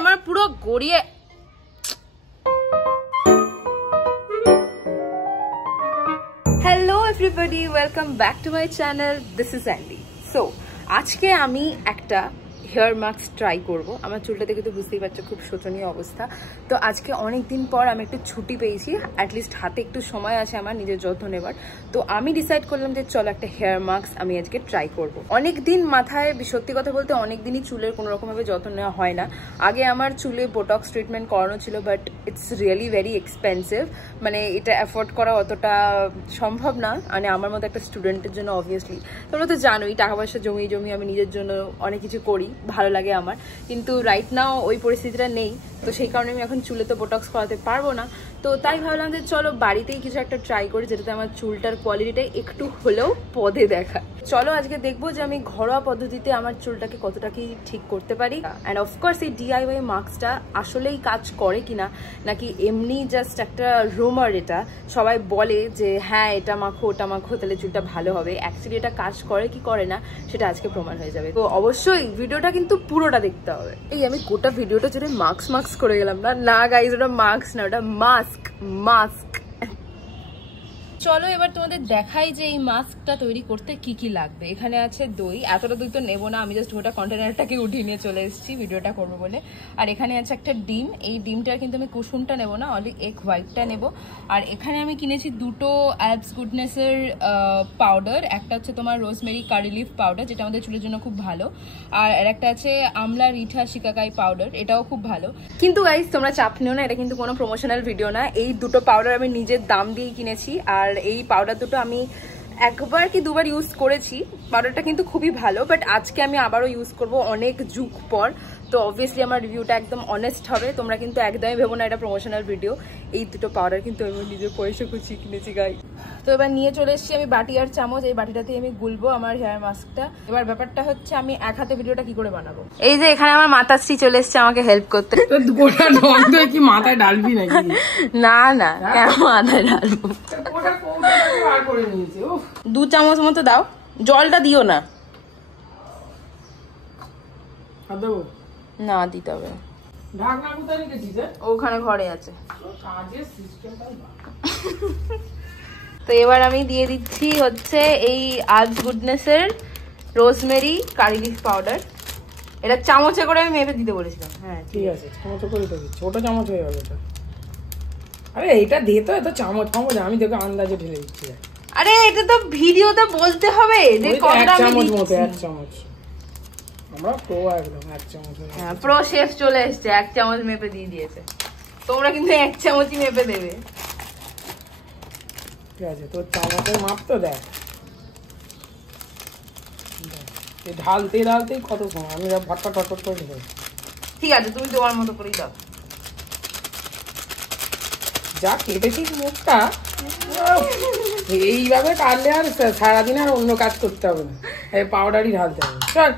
আমার পুরো গড়িয়ে hello everybody, welcome back to my channel. This is Andy. So আজকে আমি একটা হেয়ার মাস্ক ট্রাই করব। আমার চুলটা দেখে তো বুঝতেই পারছো খুব শোচনীয় অবস্থা। তো আজকে অনেক দিন পর আমি একটু ছুটি পেয়েছি, অ্যাটলিস্ট হাতে একটু সময় আছে আমার নিজের যত্ন নেবার। তো আমি ডিসাইড করলাম যে চলো একটা হেয়ার মাস্ক আমি আজকে ট্রাই করব। অনেক দিন মাথায়, সত্যি কথা বলতে অনেক দিনই চুলের কোনো রকমভাবে যত্ন নেওয়া হয় না। আগে আমার চুলে বোটক্স ট্রিটমেন্ট করানো ছিল, but it's really very expensive. মানে এটা অ্যাফোর্ড করা অতটা সম্ভব না, মানে আমার মতো একটা স্টুডেন্টের জন্য। অবভিয়াসলি তোমরা তো জানোই টাকা পয়সা জমিয়ে আমি নিজের জন্য অনেক কিছু করি, ভালো লাগে আমার। কিন্তু রাইট নাও ওই পরিস্থিতিটা নেই, তো সেই কারণে আমি এখন চুলে তো বোটক্স করাতে পারবো না। তো তাই ভাবলাম যে চলো বাড়িতেই কিছু একটা ট্রাই করি, যেটাতে আমার চুলটার কোয়ালিটিটা একটু হলেও পদে দেখায়। চলো আজকে দেখবো যে আমি ঘরোয়া পদ্ধতিতে আমার চুলটাকে কতটা কি ঠিক করতে পারি। অ্যান্ড অফকোর্স এই ডিআইওয়াই মাস্কটা আসলেই কাজ করে কিনা, নাকি এমনি জাস্ট একটা রুমার। এটা সবাই বলে যে হ্যাঁ এটা মাখো ওটা মাখো তাহলে চুলটা ভালো হবে, অ্যাকচুয়ালি এটা কাজ করে কি করে না সেটা আজকে প্রমাণ হয়ে যাবে। তো অবশ্যই ভিডিওটা কিন্তু পুরোটা দেখতে হবে। এই আমি গোটা ভিডিওটা জুড়ে মাস্ক করে গেলাম না গাইজ, ওটা মাস্ক না, ওটা মাস্ক। চলো এবার তোমাদের দেখাই যে এই মাস্কটা তৈরি করতে কি কি লাগবে। এখানে আছে দই, এতটা দই তো নেবো না, আমি জাস্ট গোটা কন্টেনারটাকে উঠিয়ে নিয়ে চলে এসেছি ভিডিওটা করবো বলে। আর এখানে আছে একটা ডিম, এই ডিমটার কিন্তু আমি কুসুমটা নেবো না, অনলি এগ হোয়াইটটা নেবো। আর এখানে আমি কিনেছি দুটো অ্যাবস গুডনেসের পাউডার, একটা হচ্ছে তোমার রোজমেরি কারি লিফ পাউডার, যেটা আমাদের চুলের জন্য খুব ভালো। আর একটা আছে আমলা রিঠা শিকাকাই পাউডার, এটাও খুব ভালো। কিন্তু গাইজ তোমরা চাপ নিও না, এটা কিন্তু কোনো প্রমোশনাল ভিডিও না। এই দুটো পাউডার আমি নিজের দাম দিয়েই কিনেছি। আর এই পাউডার দুটো আমি একবার কি দুবার ইউজ করেছি, পাউডারটা কিন্তু খুবই ভালো। বাট আজকে আমি আবারও ইউজ করব অনেক যুগ পর, তো অবভিয়াসলি আমার রিভিউটা একদম অনেস্ট হবে। তোমরা কিন্তু একদমই ভেবো না এটা প্রমোশনাল ভিডিও। এই দুটো পাউডার কিন্তু আমি নিজের পয়সা কুচিয়ে কিনেছি গাই। তো এবার নিয়ে চলে এসেছি আমি বাটি আর চামচ, এই বাটিটাতে আমি গুলবো আমার হেয়ার মাস্কটা। এবার ব্যাপারটা হচ্ছে আমি এক হাতে ভিডিওটা কি করে বানাবো। এই যে এখানে আমার মাতাশ্রী চলে এসেছে আমাকে হেল্প করতে। কি মাথায় ডালবি নাকি? না না, কেন মাথায় ডালবো? 2 চামচ মতো দাও, জলটা দিও না। না দিতে হবে, ওখানে ঘরে আছে। তো এবার আমি দিয়ে দিচ্ছি হচ্ছে এই আজ গুডনেসের রোজমেরি কারি লিফ পাউডার। এটা চামচে করে আমি মেপে দিতে বলেছিলাম। হ্যাঁ ঠিক আছে, চামচে করে দিবি, ছোট চামচ হয়ে যাবে এটা। আরে এটা দে তো, এত চামচ আমি তোকে আন্দাজে ঢেলে দিচ্ছি। আরে এটা তো ভিডিওতে বলতে হবে যে কতটা আমি দিচ্ছি। 1 চামচ, আমরা প্রো একদম 1 চামচ। হ্যাঁ প্রো শেফ চলে এসেছে, 1 চামচ মেপে দিয়ে দিয়েছে। তোমরা কিন্তু 1 চামচই মেপে দেবে। ঠিক আছে, তোর চামচের মাপ তো দেখ। ঢালতেই কত সময়, আমি ফটফট করে ঢেলে। ঠিক আছে তুমি তোমার মতো করেই দাও। যা কেটেছিস মুখটা, এইভাবে কাটলে আর সারাদিন আর অন্য কাজ করতে হবে না, এই পাউডারই ঢালতে হবে। চল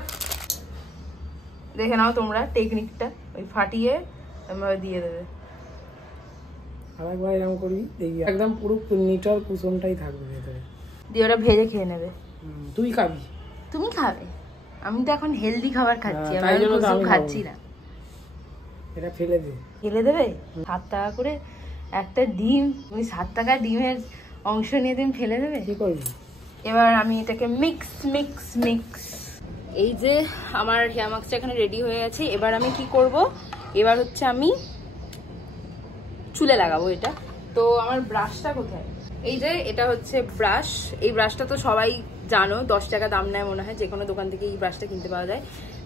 দেখে নাও তোমরা টেকনিকটা, ওই ফাটিয়ে এভাবে দিয়ে দেবে। আরেকবার এরকম করবি দেখবি একদম পুরো নিটল কুসুমটাই থাকবে ভেতরে, দিয়ে ওরা ভেজে খেয়ে নেবে। তুই খাবি? তুমি খাবে? আমি তো এখন হেলদি খাবার খাচ্ছি, আমি কুসুম খাচ্ছি না। এটা ফেলে দে। ফেলে দেবে? 7 টাকা করে একটা ডিম, তুমি 7 টাকা ডিমের অংশ নিয়ে তুমি ফেলে দেবে? কি করবি? এবার আমি এটাকে মিক্স। এই যে আমার হেয়ার মাস্কটা এখানে রেডি হয়ে গেছে। এবার আমি কি করব, এবার হচ্ছে আমি চুলে লাগাবো এটা। তো আমার ব্রাশটা কোথায়? এই যে এটা হচ্ছে ব্রাশ। এই ব্রাশটা তো সবাই জানো 10 টাকা দাম নেয় মনে হয়, যে কোনো দোকান থেকে এই ব্রাশটা কিনতে পাওয়া যায়।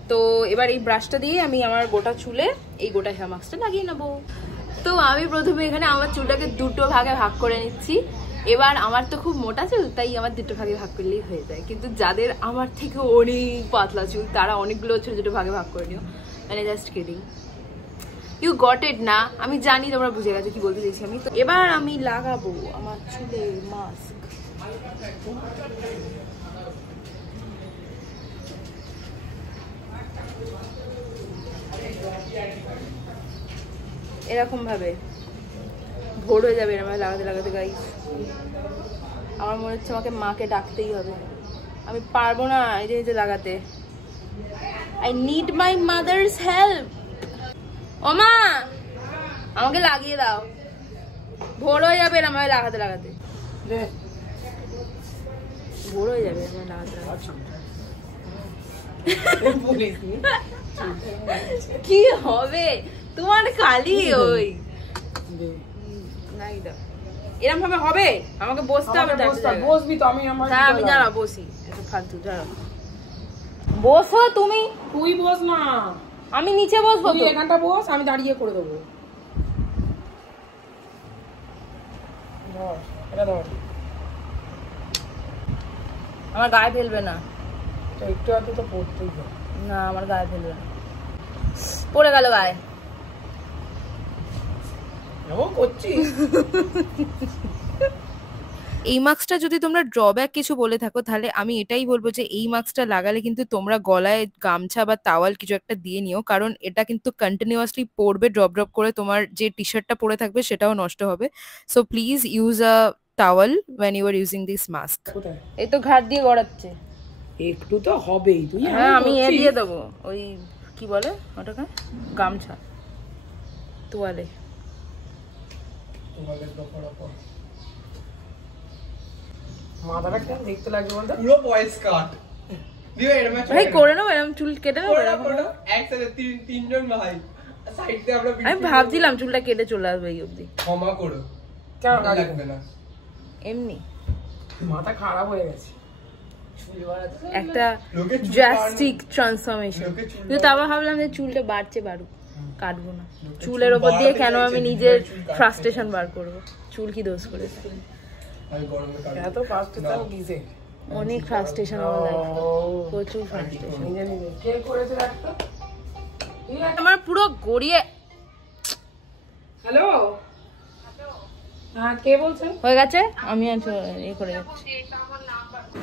তো এবার এই ব্রাশটা দিয়ে আমি আমার গোটা চুলে এই গোটা হেয়ার মাস্কটা লাগিয়ে নেবো। তো আমি প্রথমে এখানে আমার চুলটাকে 2 ভাগে ভাগ করে নিচ্ছি। এবার আমার তো খুব মোটা চুল, তাই আমার 2 ভাগে ভাগ করলেই হয়ে যায়। কিন্তু যাদের আমার থেকে অনেক পাতলা চুল, তারা অনেকগুলো ছোট ছোট ভাগে ভাগ করে নিও। মানে just kidding, you got it না? আমি জানি তোমরা বুঝে গেছো কি বলতে চাইছি আমি। তো এবার আমি লাগাবো আমার চুলে মাস্ক। এরকম ভাবে ভোর হয়ে যাবে এরকম লাগাতে গাইস। আমার মনে হচ্ছে আমাকে মাকে ডাকতেই হবে, আমি পারবো না এই যে লাগাতে। I need my mother's help. ওমা আমাকে লাগিয়ে দাও, ভোর হয়ে যাবে আমায় লাগাতে লাগাতে, ভোর হয়ে যাবে আমার লাগাতে লাগাতে। কি হবে তোমার খালি ওই এরম ভাবে হবে? আমাকে বসতে হবে, বসবি তো? আমি আমি দাঁড়া বসি, ফালতু দাঁড়া বসো তুমি। তুই বস না, আমি নিচে বসবো, তুই এখানটা বস, আমি দাঁড়িয়ে করে দেবো। আমার গায়ে ফেলবে না তো, একটু এত তো পড়তেই হবে না, আমার গায়ে ফেলবে না, পড়ে গেল গায়ে। এই মাস্কটা যদি তোমরা ড্রব্যাক কিছু বলে থাকো তাহলে আমি এটাই বলবো যে এই মাস্কটা লাগালে কিন্তু তোমরা গলায় গামছা বা টাওয়াল কিছু একটা দিয়ে নিও, কারণ এটা কিন্তু কন্টিনিউয়াসলি পড়বে, ড্রপ ড্রপ করে তোমার যে টি শার্টটা পরে থাকবে সেটাও নষ্ট হবে। So please use a towel when you are using this mask। এই তো ঘাট দিয়ে গড়াচ্ছে, একটু তো হবেই। তুই হ্যাঁ আমি এ দিয়ে দেবো, ওই কি বলে ওটাকে, গামছা, তোয়ালে। মাথাটা কেমন দেখতে লাগছে বলতো? পুরো বয়েস কাট দিও এরকম ভাই করে নাও, এরকম চুল কেটে নাও এরকম। একসাথে তিনজন ভাই সাইড দিয়ে আমরা আমি ভাবছিলাম চুলটা কেটে চলে আসবে এই অবধি। ক্ষমা করো, কেন লাগবে না, এমনি মাথা খারাপ হয়ে গেছে। একটা ড্রাস্টিক ট্রান্সফরমেশন, কিন্তু তারপর ভাবলাম যে চুলটা বাড়ছে বাড়ুক, কাটবো না। চুলের ওপর দিয়ে কেন আমি নিজের ফ্রাস্ট্রেশন বার করবো? চুল কি দোষ করেছে? এত ফ্রাস্ট্রেশন কিসে? অনেক ফ্রাস্ট্রেশন আমার লাইফে, প্রচুর ফ্রাস্ট্রেশন। কে করেছে একটা? আমার পুরো গড়িয়ে। হ্যালো, হ্যাঁ কে বলছেন? হয়ে গেছে, আমি এ করে যাচ্ছি।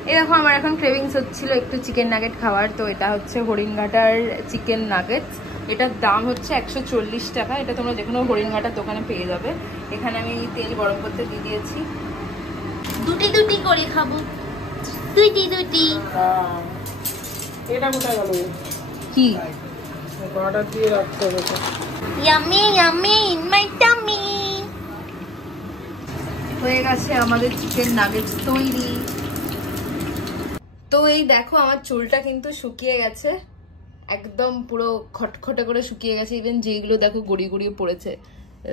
এই দেখো আমার এখন ক্রেভিংস হচ্ছিল একটু চিকেন নাগেট খাওয়ার, তো এটা হচ্ছে হরিণঘাটার চিকেন নাগেটস। এটার দাম হচ্ছে 140 টাকা। এটা তোমরা যে কোনো হরিণঘাটার দোকানে পেয়ে যাবে। এখানে আমি তেল গরম করতে দিয়ে দিয়েছি, দুটি দুটি করে খাবো, দুটি দুটি। এটা কোথায় গেল? কি অর্ডার দিয়ে রাখতে হবে তো। Yummy yummy in my tummy. হয়ে গেছে আমাদের চিকেন নাগেটস তৈরি। তো এই দেখো আমার চুলটা কিন্তু শুকিয়ে গেছে, একদম পুরো খটখটে করে শুকিয়ে গেছে। ইভেন যেগুলো দেখো গড়িয়ে গড়িয়ে পড়েছে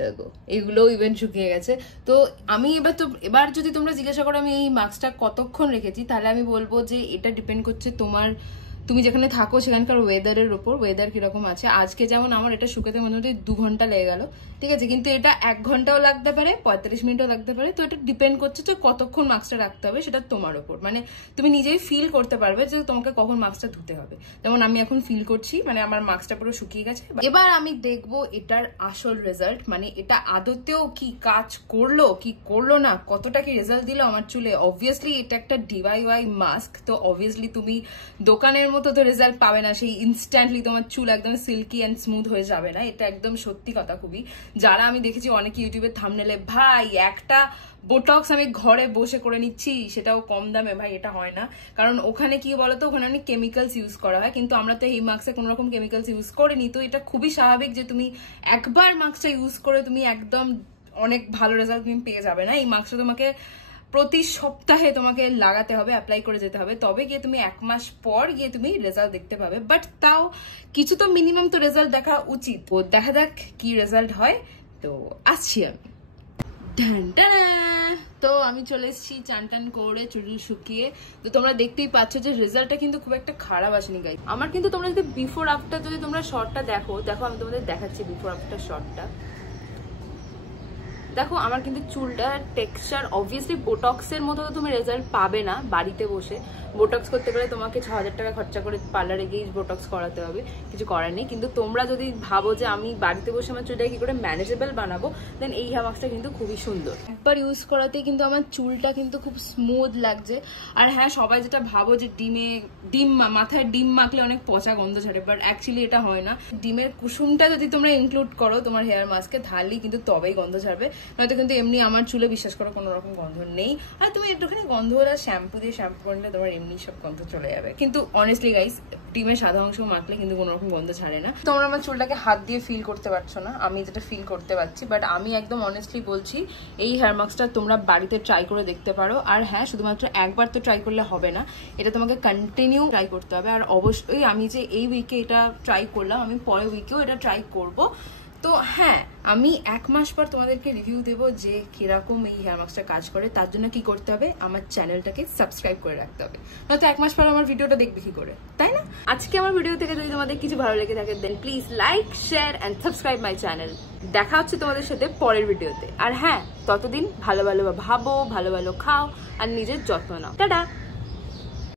দেখো, এগুলোও ইভেন শুকিয়ে গেছে। তো আমি এবার যদি তোমরা জিজ্ঞাসা করো আমি এই মাস্কটা কতক্ষণ রেখেছি, তাহলে আমি বলবো যে এটা ডিপেন্ড করছে তুমি যেখানে থাকো সেখানকার ওয়েদারের উপর, ওয়েদার কিরকম আছে। আজকে যেমন আমার এটা শুকাতে মোটামুটি 2 ঘন্টা লেগে গেল, ঠিক আছে, কিন্তু এটা 1 ঘন্টাও লাগতে পারে, 45 মিনিটও লাগতে পারে। তো এটা ডিপেন্ড করছে যে কতক্ষণ মাস্কটা রাখতে হবে, সেটা তোমার উপর। মানে তুমি নিজেই ফিল করতে পারবে যে তোমাকে কখন মাস্কটা ধুতে হবে। যেমন আমি এখন ফিল করছি, মানে আমার মাস্কটা পুরো শুকিয়ে গেছে। এবার আমি দেখবো এটার আসল রেজাল্ট, মানে এটা আদতেও কি কাজ করলো কি করলো না, কতটা কি রেজাল্ট দিল আমার চুলে। অবভিয়াসলি এটা একটা DIY মাস্ক, তো অবভিয়াসলি তুমি দোকানের মতো তো রেজাল্ট পাবে না, সেই ইনস্ট্যান্টলি তোমার চুল একদম সিল্কি অ্যান্ড স্মুথ হয়ে যাবে না। এটা একদম সত্যি কথা। খুবই যারা আমি দেখেছি অনেকে ইউটিউবে থাম্বনেলে, ভাই একটা বোটক্স আমি ঘরে বসে করে নিচ্ছি সেটাও কম দামে, ভাই এটা হয় না। কারণ ওখানে কি বলতো, ওখানে অনেক কেমিক্যালস ইউজ করা হয়, কিন্তু আমরা তো এই মাস্কে কোনো রকম কেমিক্যালস ইউজ করিনি। তো এটা খুবই স্বাভাবিক যে তুমি একবার মাস্কটা ইউজ করে তুমি একদম অনেক ভালো রেজাল্ট তুমি পেয়ে যাবে না। এই মাস্কটা তোমাকে প্রতি সপ্তাহে তোমাকে লাগাতে হবে, অ্যাপ্লাই করে যেতে হবে, তবে গিয়ে তুমি 1 মাস পর গিয়ে তুমি রেজাল্ট দেখতে পাবে। বাট তাও কিছু তো মিনিমাম তো রেজাল্ট দেখা উচিত। তো দেখা যাক কি রেজাল্ট হয়। তো আসছি আমি। তো আমি চলে এসেছি চান টান করে, চুল শুকিয়ে। তো তোমরা দেখতেই পাচ্ছ যে রেজাল্টটা কিন্তু খুব একটা খারাপ আসেনি গাইস আমার। কিন্তু তোমরা যদি বিফোর আফটার যদি তোমরা শর্টটা দেখো, আমি তোমাদের দেখাচ্ছি বিফোর আফটার শর্টটা। দেখো আমার কিন্তু চুলটার টেক্সচার, অবভিয়াসলি বোটক্সের মতো তো তুমি রেজাল্ট পাবে না বাড়িতে বসে। বোটক্স করতে গেলে তোমাকে 6000 টাকা খরচা করে পার্লারে গিয়ে বোটক্স করাতে হবে, কিছু করার নেই। কিন্তু তোমরা যদি ভাবো যে আমি বাড়িতে বসে আমার চুলটাকে কি করে ম্যানেজেবল বানাবো, দেন এই হেয়ার মাস্কটা কিন্তু খুবই সুন্দর। একবার ইউজ করাতেই কিন্তু আমার চুলটা কিন্তু খুব স্মুথ লাগছে। আর হ্যাঁ, সবাই যেটা ভাবো যে মাথায় ডিম মাখলে অনেক পচা গন্ধ ছাড়ে, বাট অ্যাকচুয়ালি এটা হয় না। ডিমের কুসুমটা যদি তোমরা ইনক্লুড করো তোমার হেয়ার মাস্কে, তাহলেই কিন্তু তবেই গন্ধ ছাড়বে। নয়তো কিন্তু এমনি আমার চুলে বিশ্বাস করো কোনো রকম গন্ধ নেই। আর তুমি একটুখানি গন্ধওয়ালা শ্যাম্পু দিয়ে শ্যাম্পু করলে তোমার এমনি সব গন্ধ চলে যাবে। কিন্তু অনেস্টলি গাইস, ডিমের সাদা অংশ মাখলে কিন্তু কোনো রকম গন্ধ ছাড়ে না। তোমরা আমার চুলটাকে হাত দিয়ে ফিল করতে পারছো না, আমি যেটা ফিল করতে পারছি। বাট আমি একদম অনেস্টলি বলছি, এই হেয়ার মাস্কটা তোমরা বাড়িতে ট্রাই করে দেখতে পারো। আর হ্যাঁ, শুধুমাত্র একবার তো ট্রাই করলে হবে না, এটা তোমাকে কন্টিনিউ ট্রাই করতে হবে। আর অবশ্যই আমি যে এই উইকে এটা ট্রাই করলাম, আমি পরের উইকেও এটা ট্রাই করব। তো হ্যাঁ, আমি 1 মাস পর তোমাদেরকে রিভিউ দেবো যে কিরকম এই হেয়ার মাস্কটা কাজ করে। তার জন্য কি করতে হবে, আমার চ্যানেলটাকে সাবস্ক্রাইব করে রাখতে হবে, নয়তো 1 মাস পর আমার ভিডিওটা দেখবে কি করে, তাই না? আজকে আমার ভিডিও থেকে যদি তোমাদের কিছু ভালো লেগে থাকে, then please like, share and subscribe my channel. দেখা হচ্ছে তোমাদের সাথে পরের ভিডিওতে। আর হ্যাঁ, ততদিন ভালো ভালো ভাবো, ভালো ভালো খাও আর নিজের যত্ন নাও। টাটা।